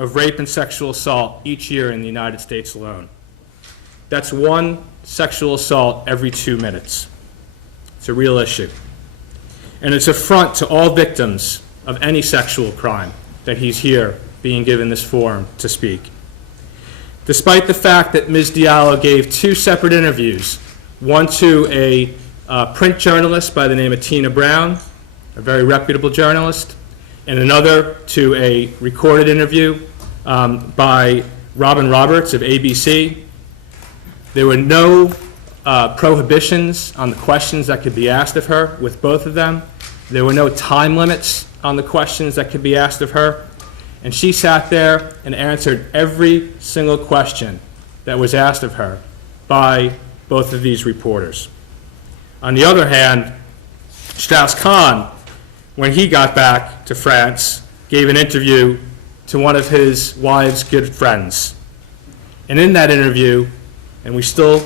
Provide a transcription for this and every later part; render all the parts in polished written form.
of rape and sexual assault each year in the United States alone. That's one sexual assault every 2 minutes. It's a real issue. And it's an affront to all victims of any sexual crime that he's here being given this forum to speak. Despite the fact that Ms. Diallo gave 2 separate interviews, one to a print journalist by the name of Tina Brown, a very reputable journalist, and another to a recorded interview by Robin Roberts of ABC. There were no prohibitions on the questions that could be asked of her with both of them. There were no time limits on the questions that could be asked of her. And she sat there and answered every single question that was asked of her by both of these reporters. On the other hand, Strauss-Kahn, when he got back to France, gave an interview to one of his wife's good friends. And in that interview, and we still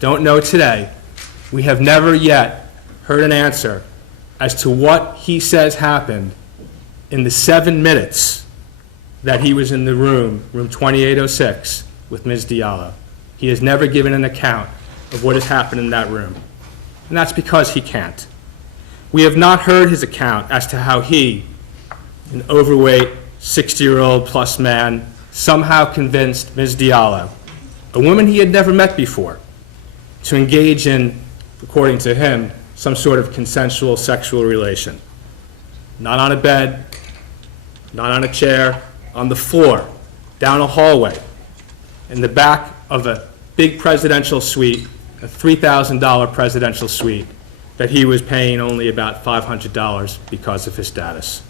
don't know today, we have never yet heard an answer as to what he says happened in the 7 minutes that he was in the room 2806, with Ms. Diallo. He has never given an account of what has happened in that room. And that's because he can't. We have not heard his account as to how he, an overweight, 60-year-old plus man, somehow convinced Ms. Diallo, a woman he had never met before, to engage in, according to him, some sort of consensual sexual relation. Not on a bed, not on a chair, on the floor, down a hallway, in the back of a big presidential suite, a $3,000 presidential suite that he was paying only about $500 because of his status.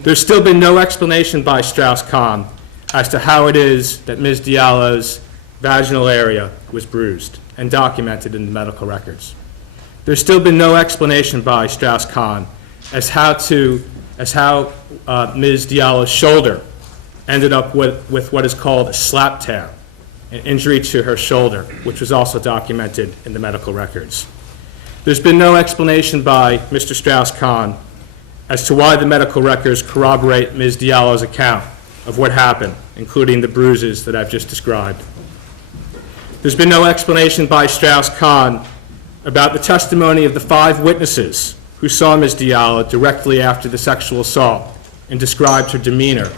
There's still been no explanation by Strauss-Kahn as to how it is that Ms. Diallo's vaginal area was bruised and documented in the medical records. There's still been no explanation by Strauss-Kahn as how Ms. Diallo's shoulder ended up with what is called a slap tear, an injury to her shoulder, which was also documented in the medical records. There's been no explanation by Mr. Strauss-Kahn as to why the medical records corroborate Ms. Diallo's account of what happened, including the bruises that I've just described. There's been no explanation by Strauss-Kahn about the testimony of the 5 witnesses who saw Ms. Diallo directly after the sexual assault and described her demeanor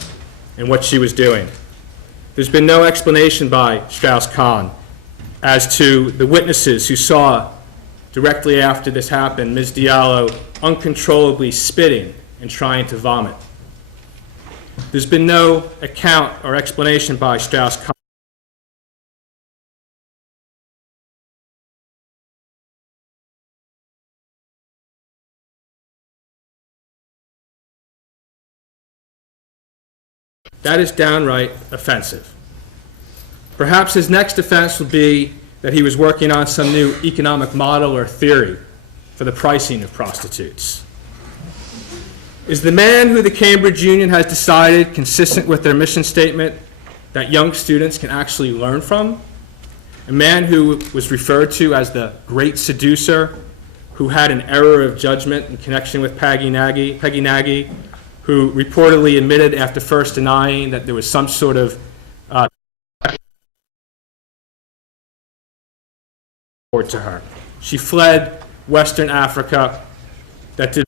and what she was doing. There's been no explanation by Strauss-Kahn as to the witnesses who saw directly after this happened Ms. Diallo uncontrollably spitting and trying to vomit. There's been no account or explanation by Strauss-Kahn That is downright offensive. Perhaps his next offense would be that he was working on some new economic model or theory for the pricing of prostitutes. Is the man who the Cambridge Union has decided, consistent with their mission statement, that young students can actually learn from? A man who was referred to as the great seducer, who had an error of judgment in connection with Peggy Nagy, who reportedly admitted after first denying that there was some sort of to her. She fled Western Africa. That did.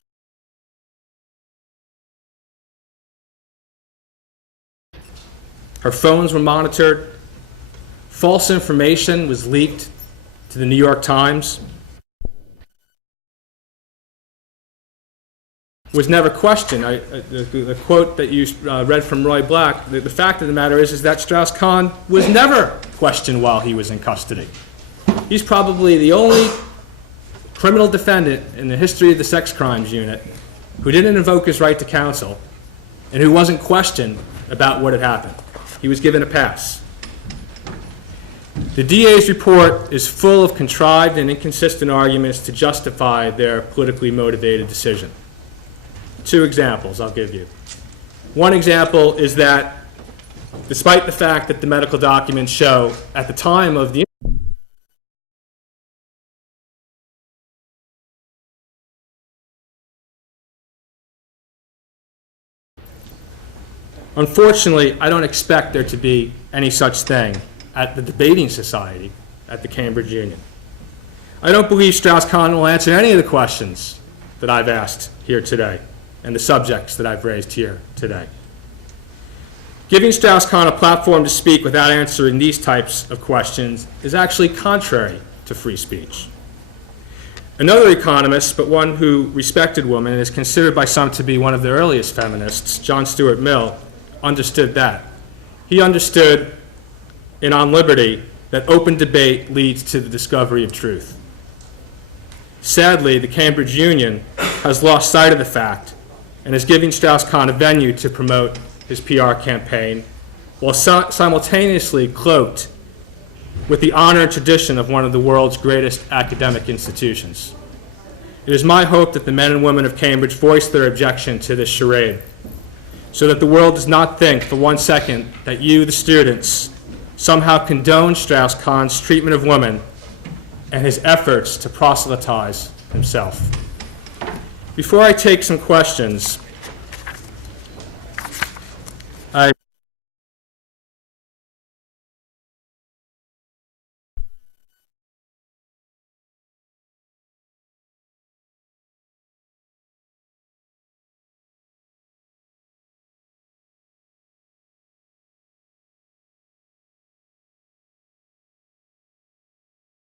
Her phones were monitored. False information was leaked to the New York Times. Was never questioned. The quote that you read from Roy Black, the fact of the matter is that Strauss-Kahn was never questioned while he was in custody. He's probably the only criminal defendant in the history of the sex crimes unit who didn't invoke his right to counsel and who wasn't questioned about what had happened. He was given a pass. The DA's report is full of contrived and inconsistent arguments to justify their politically motivated decision. 2 examples I'll give you. One example is that despite the fact that the medical documents show at the time of the Unfortunately, I don't expect there to be any such thing at the debating society at the Cambridge Union. I don't believe Strauss-Kahn will answer any of the questions that I've asked here today and the subjects that I've raised here today. Giving Strauss-Kahn a platform to speak without answering these types of questions is actually contrary to free speech. Another economist, but one who respected women and is considered by some to be one of the earliest feminists, John Stuart Mill, understood that. He understood in On Liberty that open debate leads to the discovery of truth. Sadly, the Cambridge Union has lost sight of the fact and is giving Strauss-Kahn a venue to promote his PR campaign while simultaneously cloaked with the honor and tradition of one of the world's greatest academic institutions. It is my hope that the men and women of Cambridge voice their objection to this charade so that the world does not think for 1 second that you, the students, somehow condone Strauss-Kahn's treatment of women and his efforts to proselytize himself. Before I take some questions,